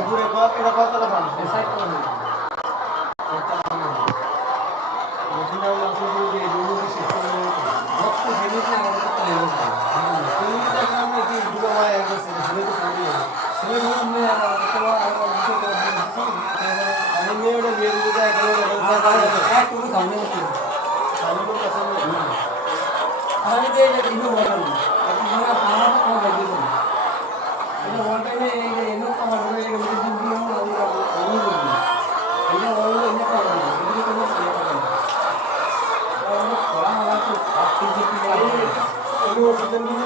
ঘুরে কত এটা কত তলা বান এই সাইড তলা বান আমি যে ইন্দু বড় সরকার